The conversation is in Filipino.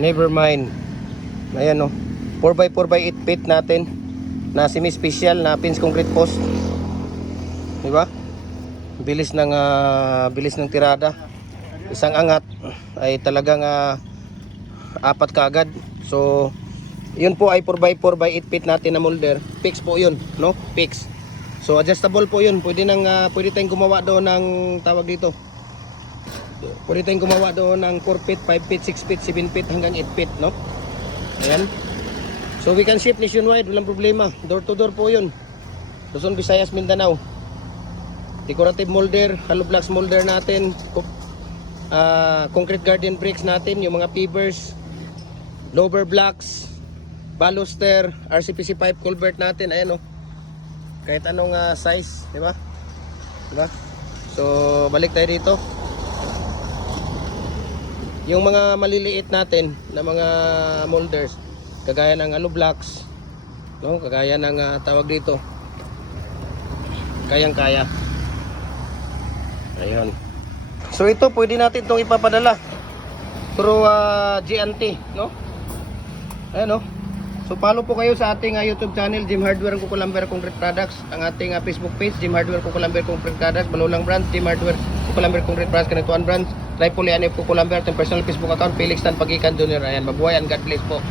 Never mind. Ayan, no. 4x4x8 feet natin na semi-special na pins concrete post. Di ba? Bilis ng tirada. Isang angat ay talagang 4 kaagad. So, yun po ay 4x4x8 feet natin na molder. Fix po yun, no? Fix. So, adjustable po yun. Pwede tayong gumawa doon ng tawag dito. Pwede tayong gumawa doon ng 4 feet, 5 feet, 6 feet, 7 feet hanggang 8 feet, no? Ayan. So we can ship nationwide, walang problema. Door to door po yun. Luzon, Visayas, Mindanao. Decorative molder, hollow blocks molder natin. Concrete garden bricks natin, yung mga pavers, lower blocks, baluster, RCPC pipe culvert natin. Ayan, oh. Kahit anong size, di ba? Diba? So balik tayo dito. Yung mga maliliit natin na mga molders, kagaya ng hollow blocks, no? Kagaya ng tawag dito, kayang-kaya. Ayun. So ito pwede natin itong ipapadala through GNT, no? Ayan, no? So follow po kayo sa ating YouTube channel, Jim Hardware Kukulamber Concrete Products. Ang ating Facebook page, Jim Hardware Kukulamber Concrete Products. Balulang branch, Jim Hardware Kukulamber Concrete Products. Kanituan branch, Tripoli Anip Kukulamber. Ang personal Facebook account, Felix Tan Pagikan Jr. Ayan, mabuhay and God bless po.